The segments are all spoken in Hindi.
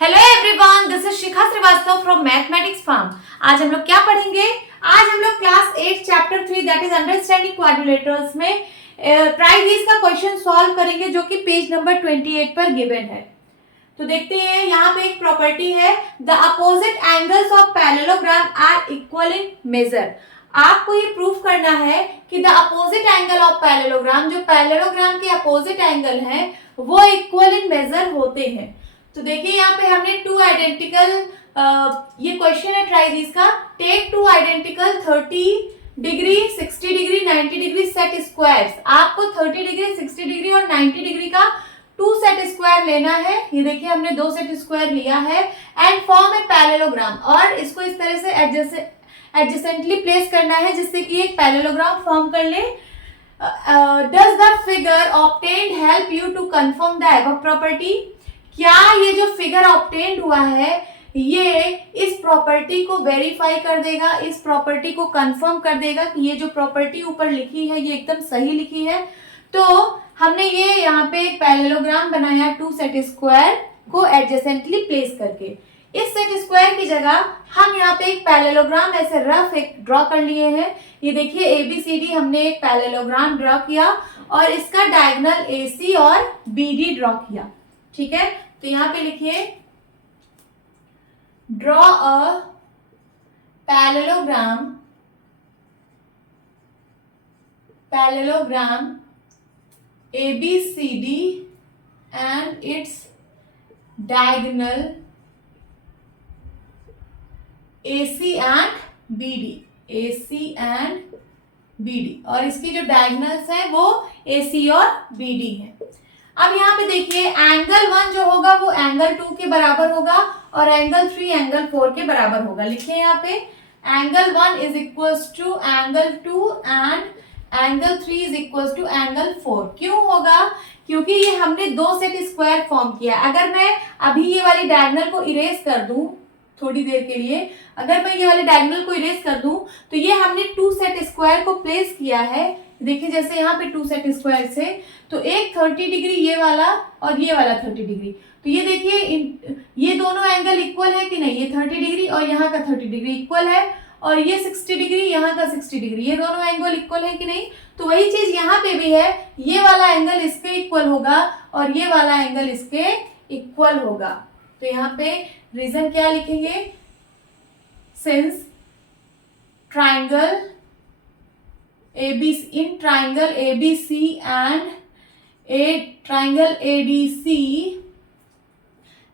Hello everyone, this is Shikha Srivastava from mathematics farm. आज हम लोग क्या पढ़ेंगे? आज हम लोग class 8 chapter 3 that is understanding quadrilaterals में ट्राइजीज का क्वेश्चन सॉल्व करेंगे जो कि पेज नंबर 28 पर गिवन है। तो देखते हैं, यहाँ पे एक प्रॉपर्टी है, the opposite angles of parallelogram are equal in measure. आपको ये प्रूफ करना है कि the opposite angle of parallelogram, जो पैरेललोग्राम के अपोजिट एंगल हैं वो इक्वल इन मेजर होते हैं। तो देखिए यहाँ पे हमने टू आइडेंटिकल, ये क्वेश्चन है ट्राइजीज का, take two identical 30 degree 60 degree 90 degree set squares. आपको 30 डिग्री 60 डिग्री और 90 डिग्री का 2 सेट स्क्वायर लेना है। ये देखिए हमने 2 सेट स्क्वायर लिया है एंड फॉर्म ए पैरेललोग्राम, और इसको इस तरह से एडजेसेंटली प्लेस करना है जिससे कि एक पैरेललोग्राम फॉर्म कर ले। Does the figure obtained help you to confirm the above property? क्या ये जो फिगर ऑब्टेन्ड हुआ है ये इस प्रॉपर्टी को वेरीफाई कर देगा, इस प्रॉपर्टी को कंफर्म कर देगा कि ये जो प्रॉपर्टी ऊपर लिखी है ये एकदम सही लिखी है? तो हमने ये यहाँ पे एक पैरेललोग्राम बनाया 2 सेट स्क्वायर को एडजेसेंटली प्लेस करके। इस सेट स्क्वायर की जगह हम यहाँ पे एक पैरेललोग्राम ऐसे रफ एक ड्रॉ कर लिए हैं। ये देखिए ABCD हमने एक पैरेललोग्राम ड्रॉ किया और इसका डायगोनल AC और BD ड्रॉ किया। ठीक है, तो यहाँ पे लिखिए draw a parallelogram ABCD and its diagonal AC and BD, और इसकी जो डायगोनल्स है वो AC और BD है। अब यहाँ पे देखिए एंगल 1 जो होगा वो एंगल 2 के बराबर होगा और एंगल 3 एंगल 4 के बराबर होगा। लिखिए यहाँ पे angle 1 is equals to angle 2 and angle 3 is equals to angle 4। क्यों होगा? क्योंकि ये हमने 2 सेट स्क्वायर फॉर्म किया। अगर मैं अभी ये वाली डायगोनल को इरेज कर दूं थोड़ी देर के लिए, अगर मैं ये वाले डायगोनल को इरेज कर दूं तो ये हमने 2 सेट स्क्वायर को प्लेस किया है। देखिए जैसे यहाँ पे 2 सेट स्क्वायर से तो एक 30 डिग्री ये वाला और ये वाला 30 डिग्री, तो ये देखिए ये दोनों एंगल इक्वल है कि नहीं? ये 30 डिग्री और यहाँ का 30 डिग्री इक्वल है, और ये 60 डिग्री यहाँ का 60 डिग्री, ये दोनों एंगल इक्वल है कि नहीं? तो वही चीज यहाँ पे भी है, ये वाला एंगल इसके इक्वल होगा और ये वाला एंगल इसके इक्वल होगा। तो यहाँ पे रीजन क्या लिखेंगे? Since triangle triangle ABC and triangle ADC,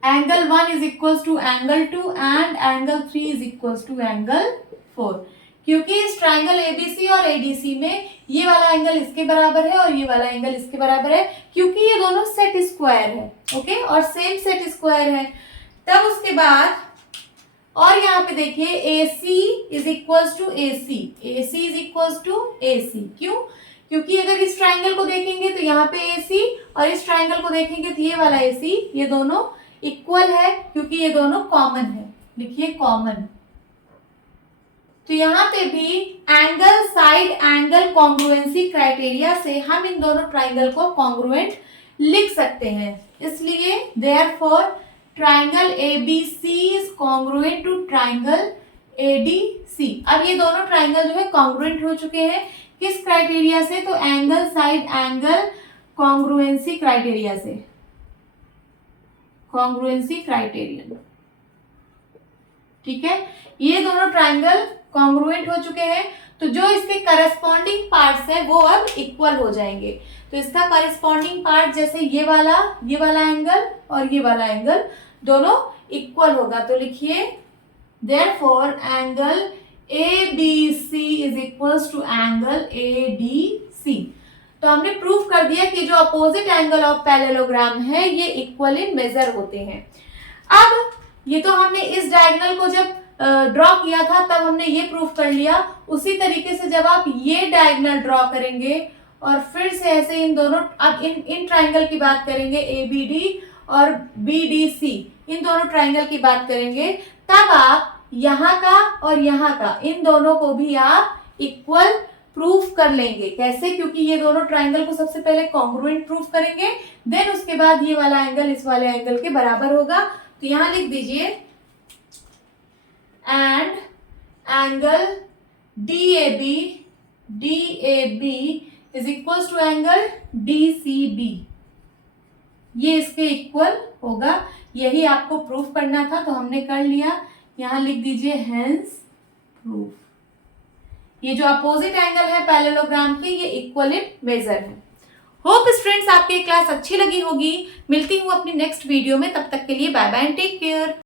angle 1 is equals to angle 2 and angle 3 is equals to angle 4। क्योंकि इस ट्राइंगल ABC और ADC में ये वाला एंगल इसके बराबर है और ये वाला एंगल इसके बराबर है, क्योंकि ये दोनों सेट स्क्वायर है, ओके, और सेम सेट स्क्वायर है। तब उसके बाद और यहाँ पे देखिए AC is equals to AC is equals to AC। क्यों? क्योंकि अगर इस ट्राइंगल को देखेंगे तो यहाँ पे AC और इस ट्राइंगल को देखेंगे तो ये वाला AC, ये दोनों इक्वल है क्योंकि ये दोनों कॉमन है। लिखिए कॉमन। तो यहाँ पे भी angle side angle congruency criteria से हम इन दोनों ट्राइंगल को कॉन्ग्रुएंट लिख सकते हैं, इसलिए therefore triangle ABC is congruent to triangle ADC। अब ये दोनों ट्राइंगल जो है कॉन्ग्रुएंट हो चुके हैं किस क्राइटेरिया से? तो angle side angle congruency criteria से, कॉन्ग्रुएंसी क्राइटेरियन। ठीक है, ये दोनों ट्राइंगल कॉन्ग्रुएंट हो चुके हैं, तो जो इसके करस्पॉन्डिंग पार्ट्स हैं वो अब इक्वल हो जाएंगे। तो इसका करस्पॉन्डिंग पार्ट जैसे ये वाला एंगल और ये वाला एंगल दोनों इक्वल होगा। तो लिखिए therefore angle ABC is equals to angle ADC। तो हमने प्रूफ कर दिया कि जो अपोजिट एंगल ऑफ पैरेललोग्राम है ये इक्वल इन मेजर होते हैं। अब ये तो हमने इस डायगोनल को जब ड्रॉ किया था तब हमने ये प्रूफ कर लिया। उसी तरीके से जब आप ये डायगोनल ड्रॉ करेंगे और फिर से ऐसे इन दोनों, अब इन ट्राइंगल की बात करेंगे ABD और BDC, इन दोनों ट्राइंगल की बात करेंगे, तब आप यहाँ का और यहाँ का इन दोनों को भी आप इक्वल प्रूफ कर लेंगे। कैसे? क्योंकि ये दोनों ट्राइंगल को सबसे पहले कॉन्ग्रुएंट प्रूफ करेंगे, देन उसके बाद ये वाला एंगल इस वाले एंगल के बराबर होगा, तो यहां लिख दीजिए and angle DAB is equal to angle DCB, ये इसके इक्वल होगा। यही आपको प्रूफ करना था तो हमने कर लिया। यहां लिख दीजिए हेंस प्रूफ। ये जो अपोजिट एंगल है पैरेललोग्राम के, ये इक्वल इन मेजर है। होप स्टूडेंट्स आपकी क्लास अच्छी लगी होगी। मिलती हूँ अपनी नेक्स्ट वीडियो में, तब तक के लिए bye bye and take care.